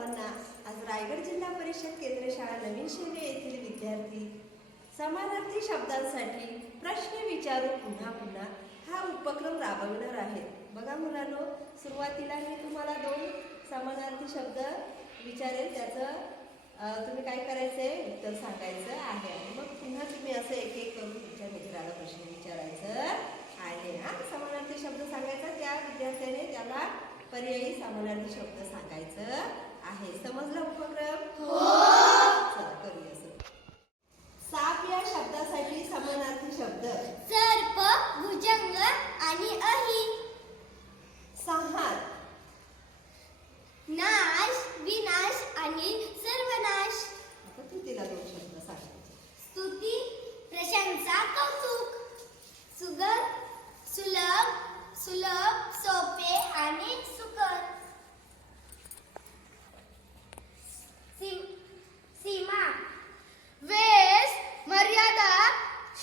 सर्वांना. आज रायगड जिल्हा परिषद केंद्र शाळा नवीन शिवणे येथील विद्यार्थी समानार्थी शब्दांसाठी प्रश्न विचारून पुन्हा पुन्हा हा उपक्रम राबविणार आहेत. बघा मुलांनो, सुरुवातीला मी तुम्हाला 2 समानार्थी शब्द विचारेल, त्याचं तुम्ही काय करायचं आहे, उत्तर सांगायचं आहे. मग पुन्हा तुम्ही असं एक एक करून तुमच्या मित्राला प्रश्न विचारायचं आहे. समानार्थी शब्द सांगायचा, त्या विद्यार्थ्याने त्याला पर्यायी समानार्थी शब्द सांगायचं आहे. समजलं उपक्रम? हो. चला करूया सुरू. साप या शब्दासाठी समानार्थी शब्द सर्प, भुजंग आणि अही. संहार, नाश, विनाश आणि सर्वनाश. आता तू तिला 2 शब्द सांगायचे. स्तुती, प्रशंसा, कौतुक. सुगत, सुलभ, सुलभ, सोपे आणि सुकर. सीमा, वेश, मर्यादा,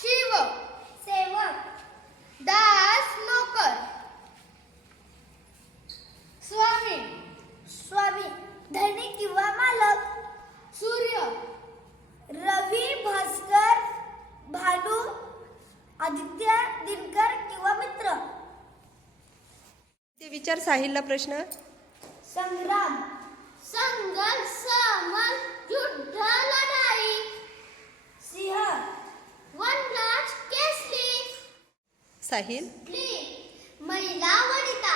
शिव. सेवक, दास, नोकर. स्वामी, स्वामी, धनी किंवा मालक. सूर्य, रवी, भास्कर, भानू, आदित्य, दिनकर किंवा मित्र. ते विचार साहिलला प्रश्न. संग्राम, संघर्ष, समर, युद्ध, लढाई. सिंह, वनराज, केसरी. साहिल, महिला, वनिता.